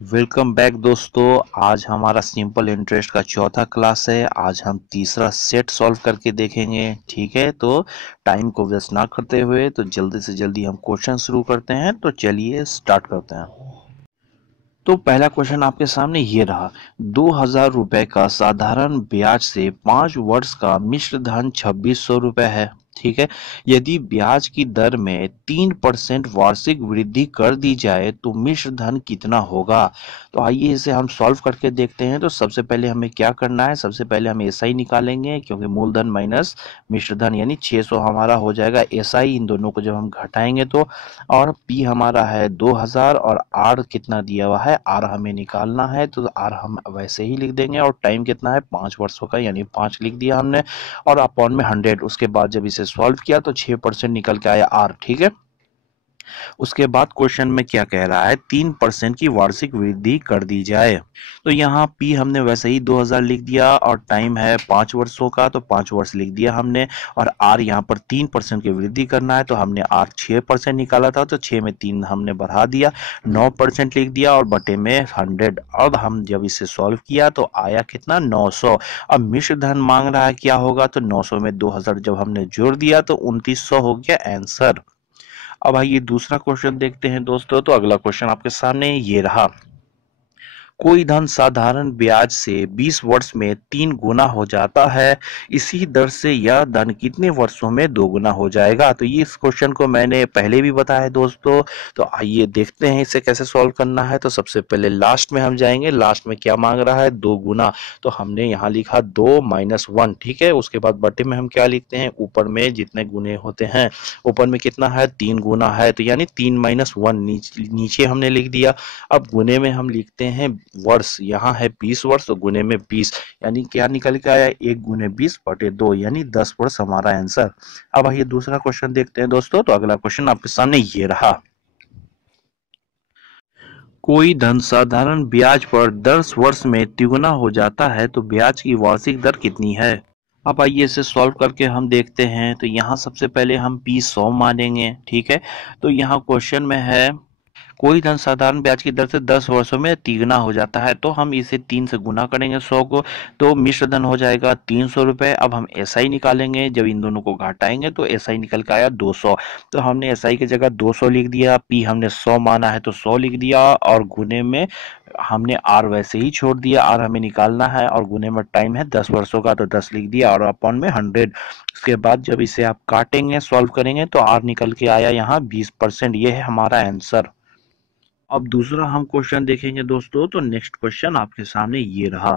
Welcome back दोस्तों। आज हमारा सिंपल इंटरेस्ट का चौथा क्लास है। आज हम तीसरा सेट सॉल्व करके देखेंगे। ठीक है, तो टाइम को वेस्ट ना करते हुए तो जल्दी से जल्दी हम क्वेश्चन शुरू करते हैं। तो चलिए स्टार्ट करते हैं। तो पहला क्वेश्चन आपके सामने ये रहा। 2,000 रुपए का साधारण ब्याज से 5 वर्ष का मिश्र धन 2,600 रुपए है। ठीक है, यदि ब्याज की दर में 3% वार्षिक वृद्धि कर दी जाए तो मिश्र धन कितना होगा। तो आइए इसे हम सॉल्व करके देखते हैं। तो सबसे पहले हमें क्या करना है, सबसे पहले हम एसआई निकालेंगे, क्योंकि मूलधन माइनस मिश्र धन यानी 600 हमारा हो जाएगा एसआई। इन दोनों को जब हम घटाएंगे तो, और पी हमारा है 2000 और आर कितना दिया हुआ है, आर हमें निकालना है। तो आर हम वैसे ही लिख देंगे और टाइम कितना है 5 वर्षों का, यानी 5 लिख दिया हमने। और अपॉन में 100, उसके बाद जब इसे सॉल्व किया तो 6% निकल के आया आर। ठीक है, उसके बाद क्वेश्चन में क्या कह रहा है, 3% की वार्षिक वृद्धि कर दी जाए। तो यहाँ पी हमने वैसे ही 2000 लिख दिया और टाइम है 5 वर्षों का, तो 5 वर्ष लिख दिया हमने। और आर यहाँ पर 3% की वृद्धि करना है, तो हमने आर 6% निकाला था, तो 6 में 3 हमने बढ़ा दिया, 9% लिख दिया और बटे में 100। अब हम जब इसे सॉल्व किया तो आया कितना, 900। अब मिश्र धन मांग रहा है, क्या होगा, तो 900 में 2000 जब हमने जोड़ दिया तो 2900 हो गया आंसर। अब आइए दूसरा क्वेश्चन देखते हैं दोस्तों। तो अगला क्वेश्चन आपके सामने ये रहा। कोई धन साधारण ब्याज से 20 वर्ष में 3 गुना हो जाता है, इसी दर से यह धन कितने वर्षों में 2 गुना हो जाएगा। तो ये इस क्वेश्चन को मैंने पहले भी बताया दोस्तों। तो आइए देखते हैं इसे कैसे सॉल्व करना है। तो सबसे पहले लास्ट में हम जाएंगे। लास्ट में क्या मांग रहा है, 2 गुना। तो हमने यहाँ लिखा 2 माइनस 1। ठीक है, उसके बाद बटे में हम क्या लिखते हैं, ऊपर में जितने गुने होते हैं, ऊपर में कितना है 3 गुना है, तो यानी 3 माइनस 1 नीचे हमने लिख दिया। अब गुने में हम लिखते हैं वर्ष, यहाँ है 20 वर्ष, तो गुने में 20, यानी क्या निकल के आया, 1 गुने 20 बटे 2, यानी 10 वर्ष हमारा आंसर। अब आइए दूसरा क्वेश्चन देखते हैं दोस्तों। तो अगला क्वेश्चन आपके सामने ये रहा। कोई धन साधारण ब्याज पर 10 वर्ष में तिगुना हो जाता है, तो ब्याज की वार्षिक दर कितनी है। अब आइए इसे सॉल्व करके हम देखते हैं। तो यहाँ सबसे पहले हम पी 100 मानेंगे। ठीक है, तो यहाँ क्वेश्चन में है कोई धन साधारण ब्याज की दर से 10 वर्षों में तिगुना हो जाता है, तो हम इसे 3 से गुना करेंगे 100 को, तो मिश्र धन हो जाएगा 300 रुपए। अब हम एसआई निकालेंगे, जब इन दोनों को घटाएंगे तो एसआई निकल के आया 200। तो हमने एसआई की जगह 200 लिख दिया, पी हमने 100 माना है तो 100 लिख दिया, और गुने में हमने आर वैसे ही छोड़ दिया, आर हमें निकालना है, और गुने में टाइम है 10 वर्षों का तो 10 लिख दिया, और अपॉन में 100। उसके बाद जब इसे आप काटेंगे सॉल्व करेंगे तो आर निकल के आया यहाँ 20%। ये है हमारा आंसर। अब दूसरा हम क्वेश्चन देखेंगे दोस्तों। तो नेक्स्ट क्वेश्चन आपके सामने ये रहा।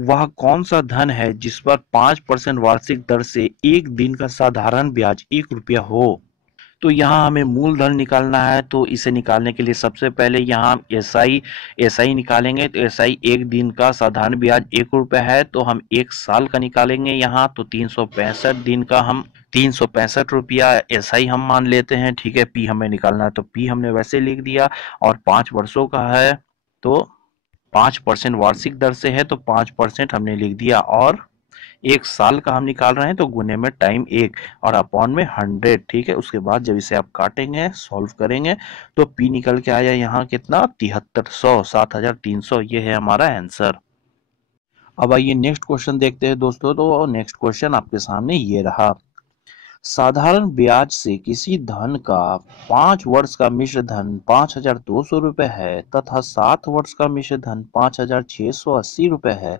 वह कौन सा धन है जिस पर 5% वार्षिक दर से एक दिन का साधारण ब्याज 1 रुपया हो। तो यहाँ हमें मूलधन निकालना है। तो इसे निकालने के लिए सबसे पहले यहाँ एसआई एसआई निकालेंगे। तो एसआई एक दिन का साधारण ब्याज 1 रुपया है, तो हम 1 साल का निकालेंगे यहाँ, तो 365 दिन का हम 365 रुपया एसआई हम मान लेते हैं। ठीक है, पी हमें निकालना है तो पी हमने वैसे लिख दिया, और 5 वर्षों का है तो 5% वार्षिक दर से है तो 5% हमने लिख दिया, और 1 साल का हम निकाल रहे हैं तो गुने में टाइम 1 और अपॉन में 100। ठीक है, उसके बाद जब इसे आप काटेंगे सॉल्व करेंगे तो पी निकल के आया यहाँ कितना, 7300, 7300। ये है हमारा आंसर। अब आइए नेक्स्ट क्वेश्चन देखते हैं दोस्तों। तो नेक्स्ट क्वेश्चन आपके सामने ये रहा। साधारण ब्याज से किसी धन का 5 वर्ष का मिश्र धन 5,200 रुपये है, तथा 7 वर्ष का मिश्र धन 5,680 रुपये है,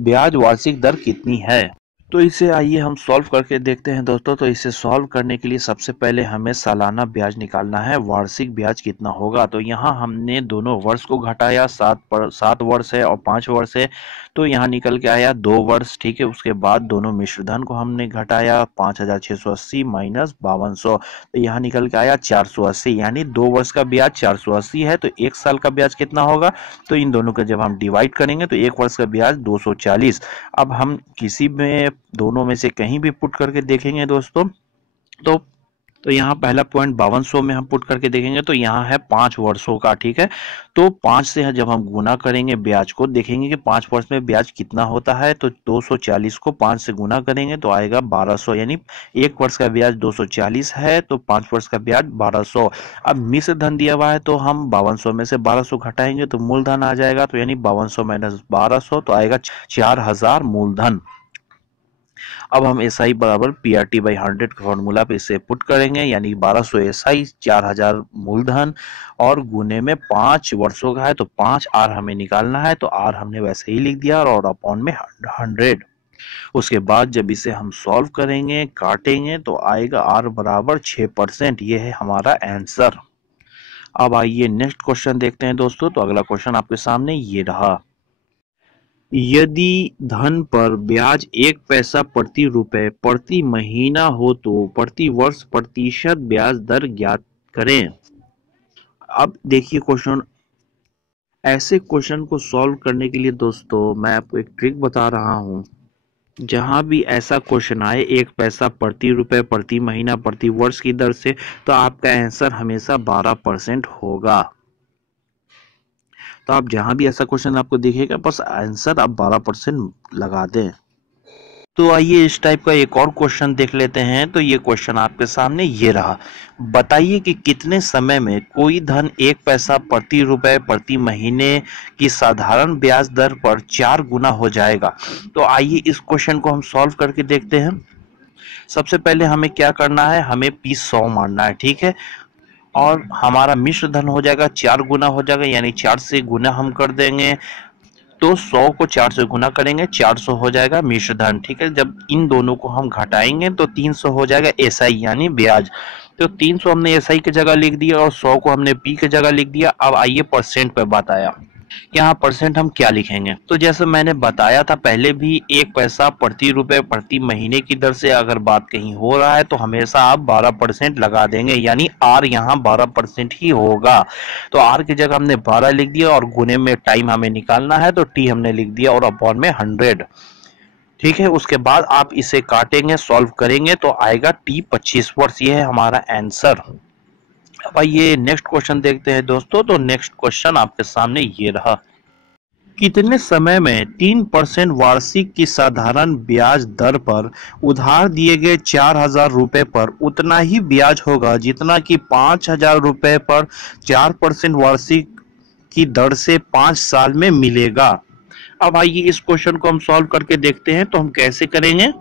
ब्याज वार्षिक दर कितनी है। तो इसे आइए हम सॉल्व करके देखते हैं दोस्तों। तो इसे सॉल्व करने के लिए सबसे पहले हमें सालाना ब्याज निकालना है, वार्षिक ब्याज कितना होगा। तो यहाँ हमने दोनों वर्ष को घटाया, 7 वर्ष है और 5 वर्ष है, तो यहाँ निकल के आया 2 वर्ष। ठीक है, उसके बाद दोनों मिश्रधन को हमने घटाया, 5,680 माइनस 5200, तो यहाँ निकल के आया 480, यानी 2 वर्ष का ब्याज 480 है। तो 1 साल का ब्याज कितना होगा, तो इन दोनों को जब हम डिवाइड करेंगे तो 1 वर्ष का ब्याज 240। अब हम किसी में दोनों में से कहीं भी पुट करके देखेंगे दोस्तों, तो तो यहाँ पहला पॉइंट 5200 में हम पुट करके देखेंगे तो यहाँ है 5 वर्षों का, ठीक है। तो 5 से जब हम गुना करेंगे ब्याज को, देखेंगे कि 5 वर्ष में ब्याज कितना होता है। तो 240 को 5 से गुना करेंगे तो आएगा 1200, यानी 1 वर्ष का ब्याज 240 है तो 5 वर्ष का ब्याज 1200। अब मिश्र धन दिया हुआ है तो हम 5200 में से 1200 घटाएंगे तो मूलधन आ जाएगा, तो यानी 5200 माइनस 1200 तो आएगा 4000 मूलधन। अब हम एस आई बराबर P R T by 100 formula पे इसे पुट करेंगे, यानी 1200 एस आई 4000 मूलधन और गुने में 5 वर्षों का है तो 5 आर हमें निकालना है, तो आर हमने वैसे ही लिख दिया और अपॉन में 100। उसके बाद जब इसे हम सॉल्व करेंगे काटेंगे तो आएगा आर बराबर 6%। ये है हमारा आंसर। अब आइए नेक्स्ट क्वेश्चन देखते हैं दोस्तों। तो अगला क्वेश्चन आपके सामने ये रहा, यदि धन पर ब्याज 1 पैसा प्रति रुपए प्रति महीना हो तो प्रति वर्ष प्रतिशत ब्याज दर ज्ञात करें। अब देखिए क्वेश्चन, ऐसे क्वेश्चन को सॉल्व करने के लिए दोस्तों मैं आपको एक ट्रिक बता रहा हूं। जहां भी ऐसा क्वेश्चन आए 1 पैसा प्रति रुपए प्रति महीना प्रति वर्ष की दर से, तो आपका आंसर हमेशा 12% होगा। तो आप जहां भी ऐसा क्वेश्चन आपको दिखेगा बस आंसर आप 12% लगा दें। तो आइए इस टाइप का एक और क्वेश्चन देख लेते हैं। तो ये क्वेश्चन आपके सामने ये रहा, बताइए कि कितने समय में कोई धन 1 पैसा प्रति रुपए प्रति महीने की साधारण ब्याज दर पर 4 गुना हो जाएगा। तो आइए इस क्वेश्चन को हम सॉल्व करके देखते हैं। सबसे पहले हमें क्या करना है, हमें पी 100 मानना है, ठीक है। और हमारा मिश्र धन हो जाएगा 4 गुना हो जाएगा, यानी 4 से गुना हम कर देंगे तो 100 को 4 से गुना करेंगे 400 हो जाएगा मिश्र धन, ठीक है। जब इन दोनों को हम घटाएंगे तो 300 हो जाएगा एसआई यानी ब्याज। तो 300 हमने एसआई की जगह लिख दिया और 100 को हमने पी की जगह लिख दिया। अब आइए परसेंट पे बात आया, यहाँ परसेंट हम क्या लिखेंगे। तो जैसे मैंने बताया था पहले भी, 1 पैसा प्रति रुपए प्रति महीने की दर से अगर बात कहीं हो रहा है तो हमेशा आप 12% लगा देंगे, यानी आर यहाँ 12% ही होगा। तो आर की जगह हमने 12 लिख दिया और गुने में टाइम हमें निकालना है तो टी हमने लिख दिया और अपॉन में 100, ठीक है। उसके बाद आप इसे काटेंगे सॉल्व करेंगे तो आएगा टी 25 वर्ष। ये है हमारा आंसर। अब आइए नेक्स्ट क्वेश्चन देखते हैं दोस्तों। तो नेक्स्ट क्वेश्चन आपके सामने ये रहा, कितने समय में 3% वार्षिक की साधारण ब्याज दर पर उधार दिए गए 4000 रुपए पर उतना ही ब्याज होगा जितना कि 5000 रुपए पर 4% वार्षिक की दर से 5 साल में मिलेगा। अब आइए इस क्वेश्चन को हम सॉल्व करके देखते हैं। तो हम कैसे करेंगे,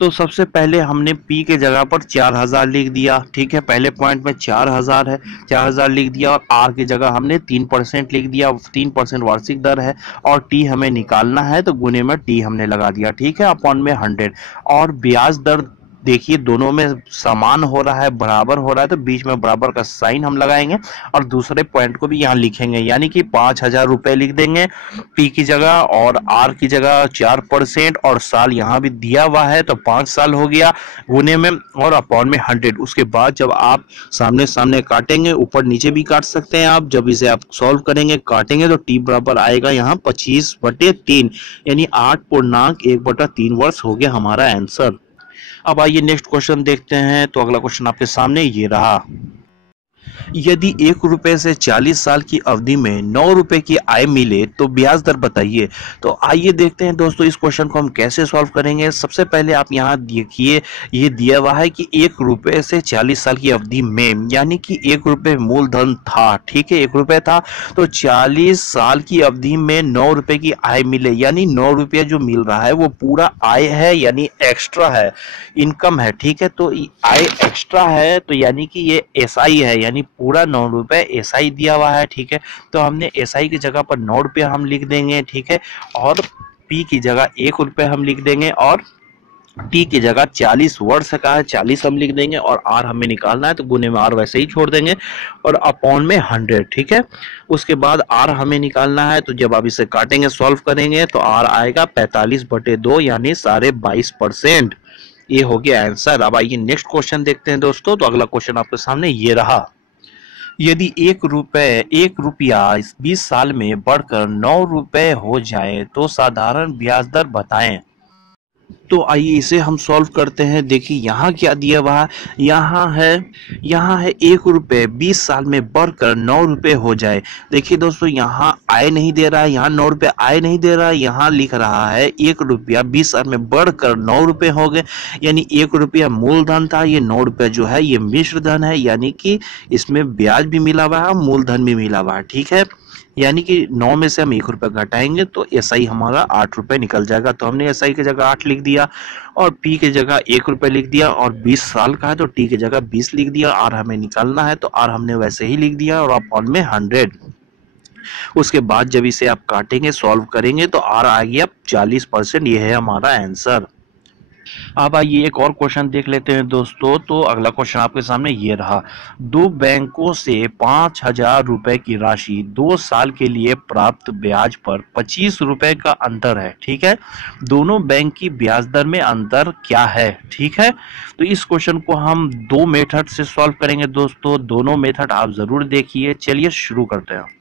तो सबसे पहले हमने P के जगह पर 4000 लिख दिया, ठीक है। पहले पॉइंट में 4000 है, 4000 लिख दिया और R की जगह हमने 3% लिख दिया, 3% वार्षिक दर है और T हमें निकालना है तो गुने में T हमने लगा दिया, ठीक है, अपॉन में 100। और ब्याज दर देखिए दोनों में समान हो रहा है, बराबर हो रहा है, तो बीच में बराबर का साइन हम लगाएंगे और दूसरे पॉइंट को भी यहाँ लिखेंगे, यानी कि 5000 रुपए लिख देंगे पी की जगह और आर की जगह 4% और साल यहाँ भी दिया हुआ है तो 5 साल हो गया गुने में और अपॉन में 100। उसके बाद जब आप सामने सामने काटेंगे, ऊपर नीचे भी काट सकते हैं आप, जब इसे आप सॉल्व करेंगे काटेंगे तो टी बराबर आएगा यहाँ 25/3, यानी 8.1/3 वर्ष हो गया हमारा आंसर। अब आइए नेक्स्ट क्वेश्चन देखते हैं। तो अगला क्वेश्चन आपके सामने ये रहा, यदि 1 रुपए से 40 साल की अवधि में 9 रुपए की आय मिले तो ब्याज दर बताइए। तो आइए देखते हैं दोस्तों इस क्वेश्चन को हम कैसे सॉल्व करेंगे। सबसे पहले आप यहाँ देखिए, ये दिया हुआ है कि 1 रुपए से 40 साल की अवधि में, यानी कि 1 रुपए मूलधन था, ठीक है, 1 रुपए था तो 40 साल की अवधि में 9 रुपए की आय मिले, यानी 9 रुपया जो मिल रहा है वो पूरा आय है, यानी एक्स्ट्रा है, इनकम है, ठीक है। तो आय एक्स्ट्रा है तो यानी कि ये एसआई है, यानी पूरा 9 रुपए एसआई दिया हुआ है, ठीक है। तो हमने एसआई की जगह पर 9 रुपया हम लिख देंगे, ठीक है, और पी की जगह 1 रुपये हम लिख देंगे और टी की जगह 40 वर्ष का है 40 हम लिख देंगे और आर हमें निकालना है तो गुने में आर वैसे ही छोड़ देंगे और अपॉन में 100, ठीक है। उसके बाद आर हमें निकालना है तो जब आप इसे काटेंगे सॉल्व करेंगे तो आर आएगा 45/2 यानी 22.5%। ये हो गया आंसर। अब आइए नेक्स्ट क्वेश्चन देखते हैं दोस्तों। तो अगला क्वेश्चन आपके सामने ये रहा, यदि 1 रुपया 20 साल में बढ़कर 9 रुपए हो जाए तो साधारण ब्याज दर बताएं। तो आइए इसे हम सॉल्व करते हैं। देखिए यहाँ क्या दिया हुआ है, यहाँ है 1 रुपये 20 साल में बढ़कर 9 रुपये हो जाए। देखिए दोस्तों यहाँ आय नहीं दे रहा है, यहाँ 9 रुपये आय नहीं दे रहा है, यहाँ लिख रहा है 1 रुपया 20 साल में बढ़कर 9 रुपये हो गए। यानी 1 रुपया मूलधन था, ये 9 रुपये जो है ये मिश्र धन है, यानी कि इसमें ब्याज भी मिला हुआ है, मूलधन भी मिला हुआ है। ठीक है, यानी कि 9 में से हम 1 रुपया घटाएंगे तो एसआई हमारा 8 रुपये निकल जाएगा। तो हमने एसआई की जगह 8 लिख दिया और पी की जगह 1 रुपये लिख दिया, और 20 साल का है तो टी की जगह 20 लिख दिया। आर हमें निकालना है तो आर हमने वैसे ही लिख दिया और अपॉन में 100। उसके बाद जब इसे आप काटेंगे सॉल्व करेंगे तो आर आ गया 40%। ये है हमारा आंसर। अब आइए एक और क्वेश्चन देख लेते हैं दोस्तों। तो अगला क्वेश्चन आपके सामने ये रहा, दो बैंकों से 5,000 रुपए की राशि 2 साल के लिए प्राप्त ब्याज पर 25 रुपए का अंतर है। ठीक है, दोनों बैंक की ब्याज दर में अंतर क्या है। ठीक है, तो इस क्वेश्चन को हम 2 मेथड से सॉल्व करेंगे दोस्तों। दोनों मेथड आप जरूर देखिए। चलिए शुरू करते हैं।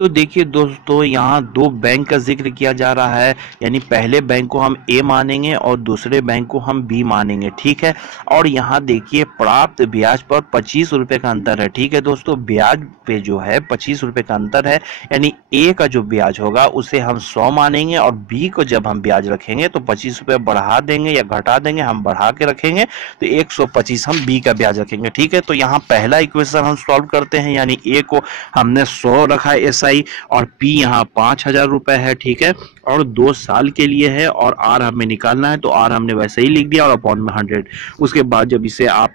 तो देखिए दोस्तों यहाँ 2 बैंक का जिक्र किया जा रहा है, यानी पहले बैंक को हम ए मानेंगे और दूसरे बैंक को हम बी मानेंगे। ठीक है, और यहाँ देखिए प्राप्त ब्याज पर 25 रुपए का अंतर है। ठीक है दोस्तों, ब्याज पे जो है 25 रुपए का अंतर है, यानी ए का जो ब्याज होगा उसे हम 100 मानेंगे और बी को जब हम ब्याज रखेंगे तो 25 रुपए बढ़ा देंगे या घटा देंगे, हम बढ़ा के रखेंगे तो 125 हम बी का ब्याज रखेंगे। ठीक है, तो यहाँ पहला इक्वेशन हम सॉल्व करते हैं, यानी ए को हमने 100 रखा है एसआई और पी यहाँ 5,000 रुपए है। ठीक है, और 2 साल के लिए है और आर हमें निकालना है तो आर हमने वैसे ही लिख दिया और अपॉन में 100। उसके बाद जब इसे आप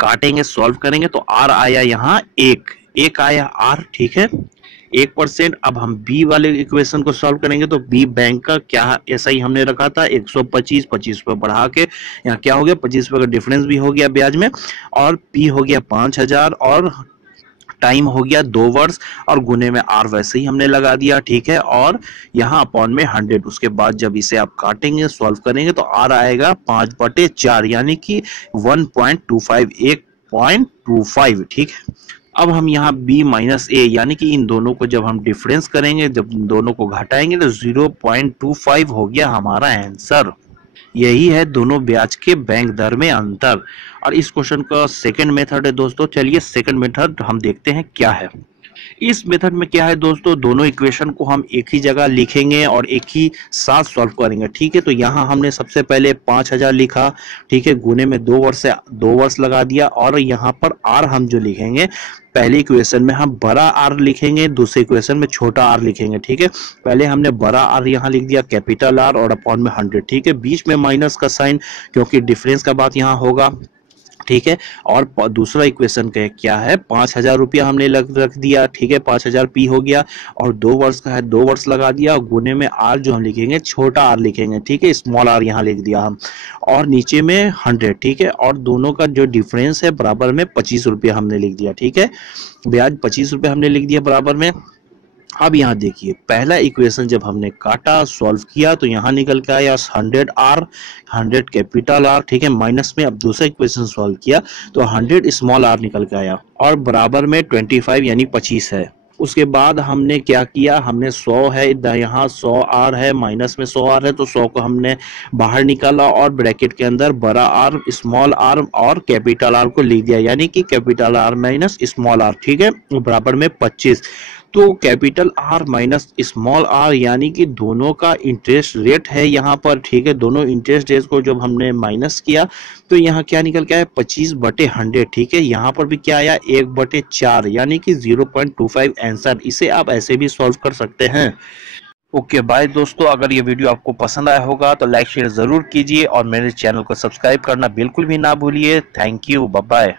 काटेंगे सॉल्व करेंगे तो आर आया यहाँ एक आया आर। ठीक है, 1%। अब हम बी वाले इक्वेशन को सॉल्व करेंगे तो बी बैंक का क्या ऐसा ही हमने रखा था 125, 25 रुपये बढ़ा के यहाँ क्या हो गया 25 रुपये का डिफरेंस भी हो गया ब्याज में, और पी हो गया 5,000 और टाइम हो गया 2 वर्ष और गुने में आर वैसे ही हमने लगा दिया। ठीक है, और यहाँ अपॉन में 100। उसके बाद जब इसे आप काटेंगे सॉल्व करेंगे तो आर आएगा 5/4 यानी कि 1.25 1.25। ठीक है, अब हम यहाँ b माइनस ए यानी कि इन दोनों को जब हम डिफरेंस करेंगे, जब इन दोनों को घटाएंगे तो 0.25 हो गया हमारा आंसर। यही है दोनों ब्याज के बैंक दर में अंतर। और इस क्वेश्चन का सेकंड मेथड है दोस्तों। चलिए सेकंड मेथड हम देखते हैं क्या है। इस मेथड में क्या है दोस्तों, दोनों इक्वेशन को हम एक ही जगह लिखेंगे और एक ही साथ सॉल्व करेंगे। ठीक है, तो यहाँ हमने सबसे पहले 5,000 लिखा। ठीक है, गुने में 2 वर्ष से 2 वर्ष लगा दिया, और यहाँ पर आर हम जो लिखेंगे पहले इक्वेशन में हम बड़ा आर लिखेंगे, दूसरे इक्वेशन में छोटा आर लिखेंगे। ठीक है, पहले हमने बड़ा आर यहाँ लिख दिया कैपिटल आर और अपॉन में 100। ठीक है, बीच में माइनस का साइन क्योंकि डिफरेंस का बात यहाँ होगा। ठीक है, और दूसरा इक्वेशन का क्या है 5,000 रुपया हमने रख दिया। ठीक है, 5,000 पी हो गया और 2 वर्ष का है 2 वर्ष लगा दिया, और गुने में आर जो हम लिखेंगे छोटा आर लिखेंगे। ठीक है, स्मॉल आर यहाँ लिख दिया हम, और नीचे में 100। ठीक है, और दोनों का जो डिफरेंस है बराबर में 25 रुपया हमने लिख दिया। ठीक है, ब्याज 25 रुपये हमने लिख दिया बराबर में। अब यहाँ देखिए पहला इक्वेशन जब हमने काटा सॉल्व किया तो यहाँ निकल के आया 100 आर 100 कैपिटल आर। ठीक है, माइनस में अब दूसरा इक्वेशन सॉल्व किया तो 100 स्मॉल आर निकल के आया, और बराबर में 25 यानी 25 है। उसके बाद हमने क्या किया, हमने 100 है यहाँ 100 आर है, माइनस में 100 आर है तो 100 को हमने बाहर निकाला और ब्रैकेट के अंदर बड़ा आर स्मॉल आर और कैपिटल आर को लिख दिया, यानी कि capital R minus small R. ठीक है, बराबर में 25। तो capital R minus small R यानी कि दोनों का इंटरेस्ट रेट है यहाँ पर। ठीक है, दोनों इंटरेस्ट रेट को जब हमने माइनस किया तो यहाँ क्या निकल के आया 25/100। ठीक है, यहाँ पर भी क्या आया 1/4 यानी कि 0.25 आंसर। इसे आप ऐसे भी सॉल्व कर सकते हैं। ओके बाय दोस्तों, अगर ये वीडियो आपको पसंद आया होगा तो लाइक शेयर जरूर कीजिए और मेरे चैनल को सब्सक्राइब करना बिल्कुल भी ना भूलिए। Thank you, bye bye.